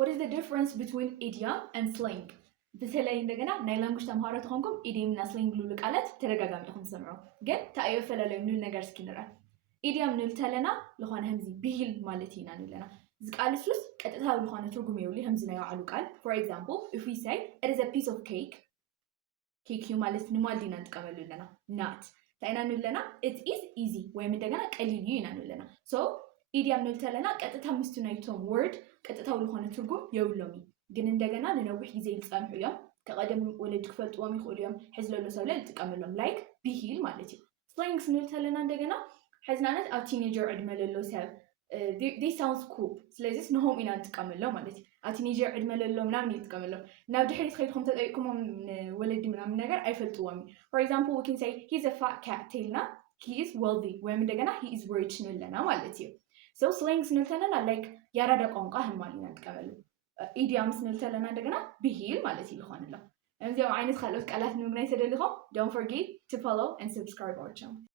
what is the difference between idiom and slang? በተለይ እንደገና ናይ ላንጉጅ ተማሃሮ ተኾንኩም ኢዲየም እና ስላንግ ብሉሉ ቃላት ተደጋጋሚ ኢኹም ትሰምዑ ግን ታየው ፈለለይ ምን ነገር እስኪ ንራ ኢዲየም ንልተለና ለኾነ ህምዚ ቢሂል ማለት ኢና ንለና ዝቃልስ ውስጥ ቀጥታ ለኾነ ትርጉም ይውሊ ህምዚ ነው ያሉ ቃል for example if we say it is a piece of cake cake ማለት ንማልዲና እንጥቀመሉለና not ታይና ንለና it is easy ወይም እንደገና ቀሊል ኢና ንለና so ኢዲየም ንልተለና ቀጥታ ምስትናይቶም word ቀጥታው ለኾነ ትርጉም ይውሎሚ ግን እንደገና ለነውሕ ጊዜ ይጻምሑ እዮም ከቀደም ወለድ ክፈልጥዎም ይኽእሉዮም ሕዝለሎ ሰብለ ልጥቀመሎም ላይክ ቢሂል ማለት እዩ ስላንግስ ንልተለና እንደገና ሕዝናነት ኣብ ቲኔጀር ዕድመ ለሎ ሰብ they sounds cool ስለዚህ ንሆም ኢና ንጥቀመሎም ማለት እዩ ኣብ ቲኔጀር ዕድመ ለሎ ምናምን ይጥቀመሎም ናብ ድሕሪት ከይድኩም ተጠይቅኩም ወለድ ምናምን ነገር አይፈልጥዎም for example we can say he's a fat cat ተይልና he is wealthy ወይም እንደገና he is rich ንለና ማለት እዩ so slangs ንልተለና like ያራዳ ቋንቋ ህማልና ንጥቀመሉ idioms ንልተለና እንደገና ቢሂል ማለት ይልኾንላ እንዚያው አይነት ካልኦት ቃላት ንምግናይ ተደልኹም don't forget to follow and subscribe our channel